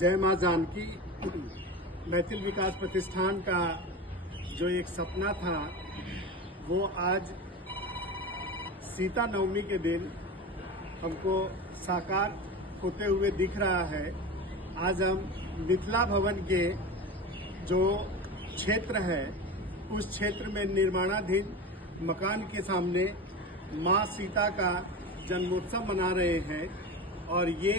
जय मां जानकी मैथिल विकास प्रतिष्ठान का जो एक सपना था वो आज सीता नवमी के दिन हमको साकार होते हुए दिख रहा है। आज हम मिथिला भवन के जो क्षेत्र है उस क्षेत्र में निर्माणाधीन मकान के सामने मां सीता का जन्मोत्सव मना रहे हैं और ये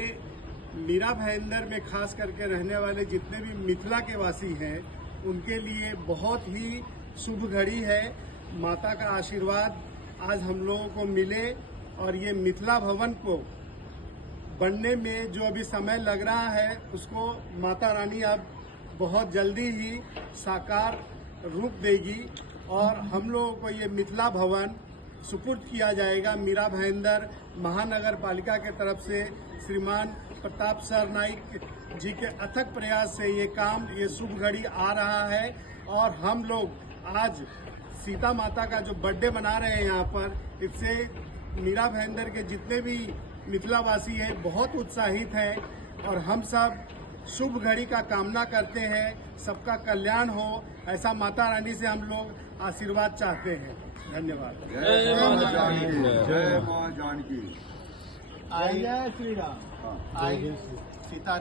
मीरा भाईंदर में खास करके रहने वाले जितने भी मिथिला के वासी हैं उनके लिए बहुत ही शुभ घड़ी है। माता का आशीर्वाद आज हम लोगों को मिले और ये मिथिला भवन को बनने में जो अभी समय लग रहा है उसको माता रानी अब बहुत जल्दी ही साकार रूप देगी और हम लोगों को ये मिथिला भवन सुपुर्द किया जाएगा। मीरा भाईंदर महानगर पालिका के तरफ से श्रीमान प्रताप सरनाइक जी के अथक प्रयास से ये शुभ घड़ी आ रहा है और हम लोग आज सीता माता का जो बर्थडे मना रहे हैं यहाँ पर, इससे मीरा भाईंदर के जितने भी मिथिलावासी हैं बहुत उत्साहित हैं और हम सब शुभ घड़ी का कामना करते हैं, सबका कल्याण हो ऐसा माता रानी से हम लोग आशीर्वाद चाहते हैं। धन्यवाद। जय मां जानकी। जय मां जानकी। जय श्री राम। आई सीता